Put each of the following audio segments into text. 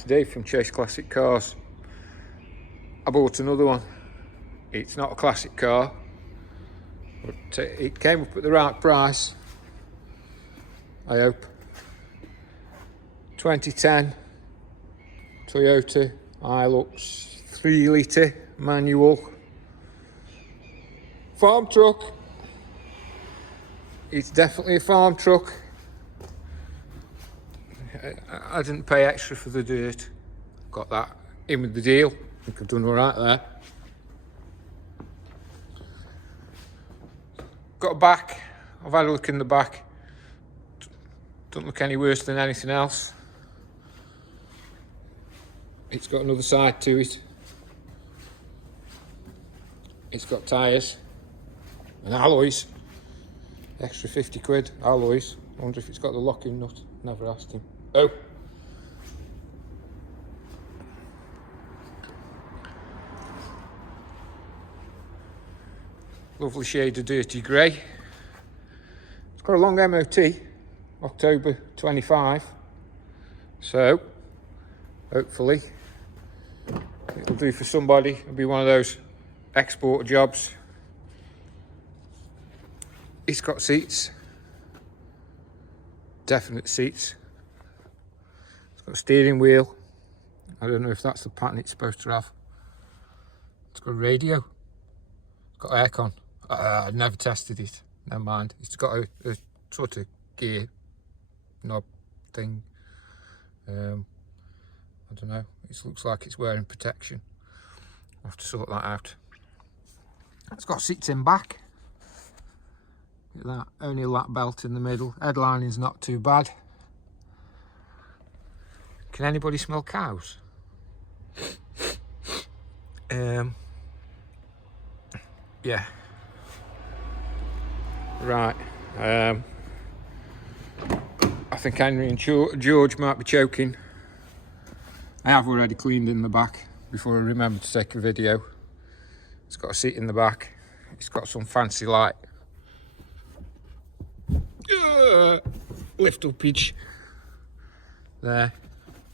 it's Dave from Chase Classic Cars. I bought another one. It's not a classic car, but it came up at the right price, I hope. 2010 Toyota Hilux 3 litre manual farm truck. It's definitely a farm truck. I didn't pay extra for the dirt. Got that in with the deal. I think I've done all right there. Got a back. I've had a look in the back. Don't look any worse than anything else. It's got another side to it. It's got tyres and alloys. Extra 50 quid alloys. I wonder if it's got the locking nut. Never asked him. Oh. Lovely shade of dirty grey. It's got a long MOT, October 25. So, hopefully, it'll do for somebody. It'll be one of those export jobs. It's got seats. Definite seats. It's got a steering wheel. I don't know if that's the pattern it's supposed to have. It's got a radio. It's got aircon. I've never tested it. Never mind. It's got a sort of gear knob thing. I don't know. It looks like it's wearing protection. I'll have to sort that out. It's got seats in back. Look at that. Only a lap belt in the middle. Headlining's not too bad. Can anybody smell cows? Yeah. Right. I think Henry and George might be choking. I have already cleaned in the back before I remember to take a video. It's got a seat in the back. It's got some fancy light. Lift uppage there,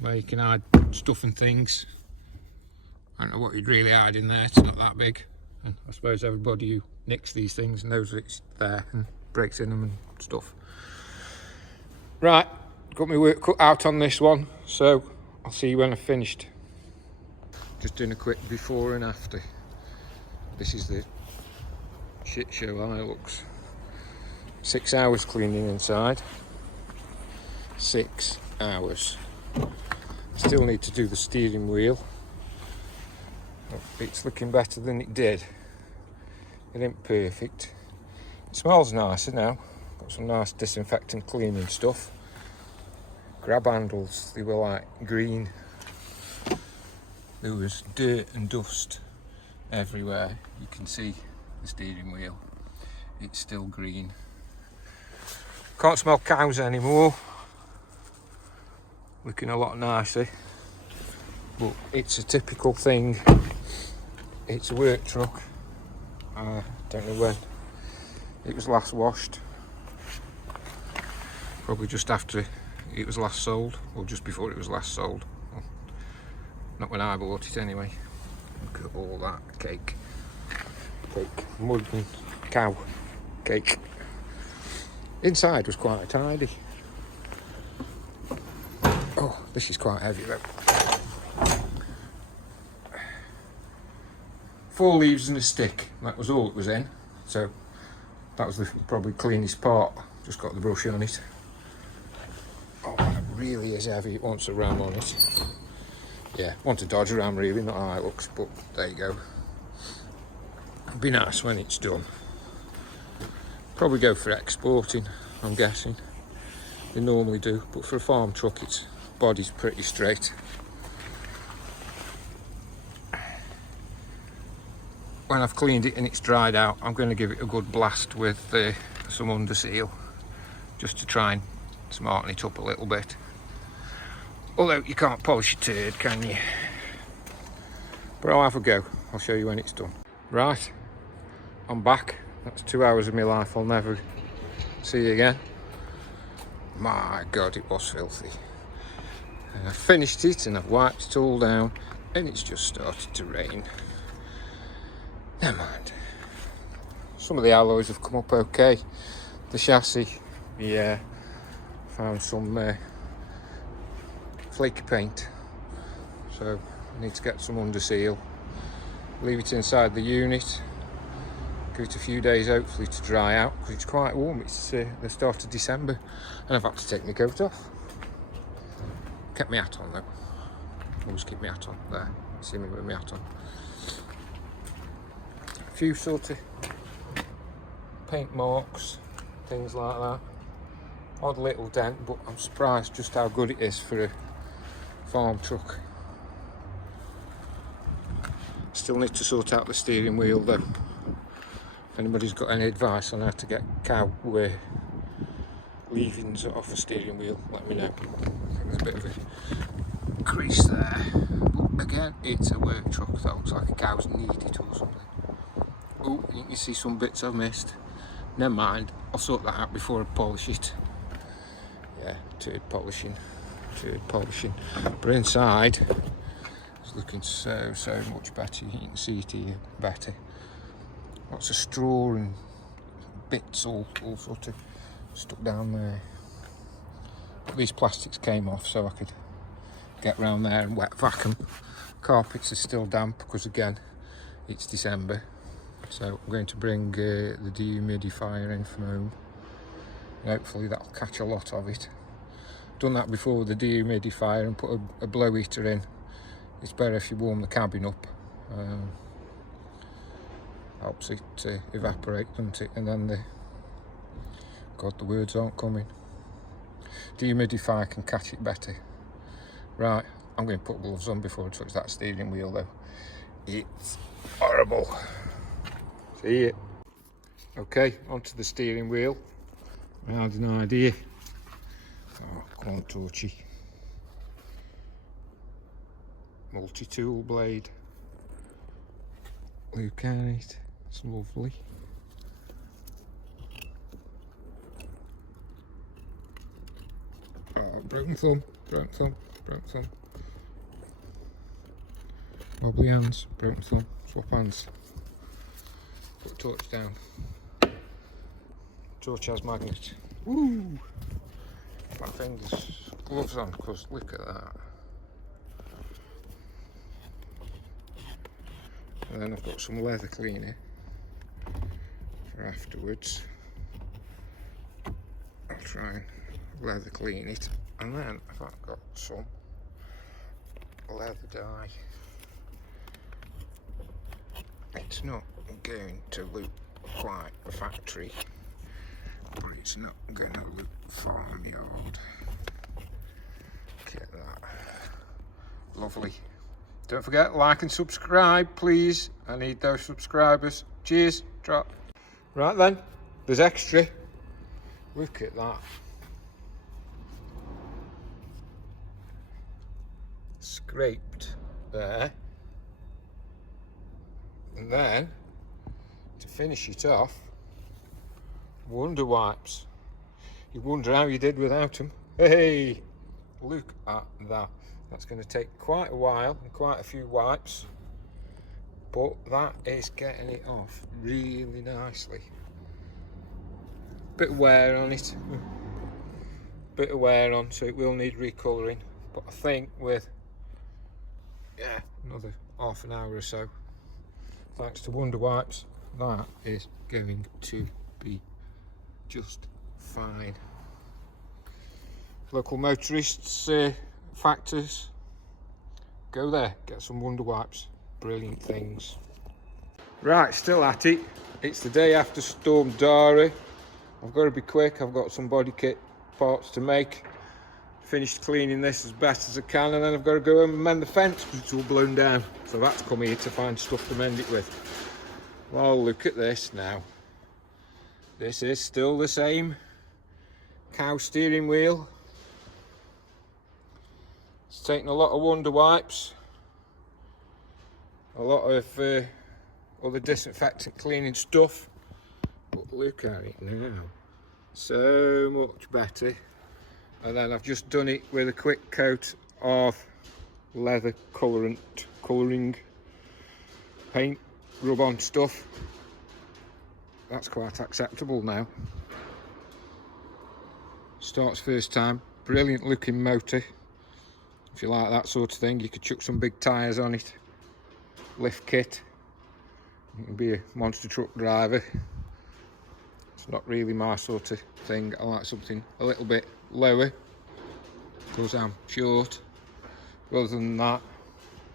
where you can hide stuff and things. I don't know what you'd really hide in there. It's not that big. And I suppose everybody who nicks these things knows that it's there and breaks in them and stuff. Right, got my work cut out on this one, so I'll see you when I've finished. Just doing a quick before and after. This is the shit show Hilux. 6 hours cleaning inside. 6 hours. Still need to do the steering wheel. It's looking better than it did. It ain't perfect. It smells nicer now. Got some nice disinfectant cleaning stuff. Grab handles, they were like green. There was dirt and dust everywhere. You can see the steering wheel. It's still green. Can't smell cows anymore. Looking a lot nicer. But it's a typical thing. It's a work truck. I don't know when it was last washed. Probably just after it was last sold, or just before it was last sold. Well, not when I bought it anyway. Look at all that cake. Mud and cow cake. Inside was quite tidy. Oh, this is quite heavy though. 4 leaves and a stick, that was all it was in. So that was the probably cleanest part. Just got the brush on it. Oh, that really is heavy. It wants a ram on it. Yeah, want a Dodge Ram really, not Hilux, but there you go. It'll be nice when it's done. Probably go for exporting, I'm guessing. They normally do, but for a farm truck, its body's pretty straight. When I've cleaned it and it's dried out, I'm going to give it a good blast with some under seal, just to try and smarten it up a little bit. Although you can't polish a turd, can you? But I'll have a go. I'll show you when it's done. Right, I'm back. That's 2 hours of my life I'll never see again. My God, it was filthy. And I've finished it and I've wiped it all down, and it's just started to rain. Never mind. Some of the alloys have come up okay. The chassis, yeah, found some flaky paint, so I need to get some under seal, leave it inside the unit, give it a few days hopefully to dry out, because it's quite warm. It's the start of December and I've had to take my coat off. Kept my hat on though, always keep my hat on. There, see me with my hat on. A few sort of paint marks, things like that. Odd little dent, but I'm surprised just how good it is for a farm truck. Still need to sort out the steering wheel though. If anybody's got any advice on how to get cow leavings off a steering wheel, let me know. I think there's a bit of a crease there. But again, it's a work truck that looks like a cow's kneed it or something. Oh, you can see some bits I've missed. Never mind, I'll sort that out before I polish it. Yeah, turd polishing. But inside, it's looking so much better. You can see it here better. Lots of straw and bits all sort of stuck down there. But these plastics came off so I could get round there and wet vacuum. Carpets are still damp because again, it's December. So I'm going to bring the dehumidifier in from home. And hopefully that'll catch a lot of it. Done that before with the dehumidifier and put a blow heater in. It's better if you warm the cabin up. Helps it evaporate, doesn't it? And then the words aren't coming. Dehumidifier can catch it better. Right, I'm going to put gloves on before I touch that steering wheel though. It's horrible. See it? Okay, onto the steering wheel. I had an idea. Oh, come on, Torchy. Multi-tool blade. Look at it. It's lovely. Oh, broken thumb. Wobbly hands, broken thumb. Swap hands. Put torch down. Torch has magnet. Woo! My fingers, gloves on, because look at that. And then I've got some leather cleaner for afterwards. I'll try and leather clean it. And then I've got some leather dye. It's not going to look quite a factory, but it's not going to look farmyard. Look at that. Lovely. Don't forget, like and subscribe, please. I need those subscribers. Cheers. Drop. Right then, there's extra. Look at that. Scraped there. And then, to finish it off, wonder wipes. You wonder how you did without them. Hey, look at that. That's going to take quite a while and quite a few wipes, but that is getting it off really nicely. Bit of wear on it, so it will need recolouring, but I think with another half an hour or so, thanks to Wonder Wipes, that is going to be just fine. Local motorists, factors, go there, get some Wonder Wipes, brilliant things. Right, still at it. It's the day after Storm Dara. I've got to be quick, I've got some body kit parts to make. Finished cleaning this as best as I can, and then I've got to go home and mend the fence because it's all blown down. So that's come here to find stuff to mend it with. Well, look at this now. This is still the same cow steering wheel. It's taken a lot of Wonder Wipes, a lot of other disinfectant cleaning stuff, but look at it now, so much better. And then I've just done it with a quick coat of leather colouring paint, rub-on stuff. That's quite acceptable now. Starts first time. Brilliant looking motor. If you like that sort of thing, you could chuck some big tyres on it. Lift kit. You can be a monster truck driver. It's not really my sort of thing. I like something a little bit lower because I'm short. Other than that,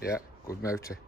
yeah, good motor.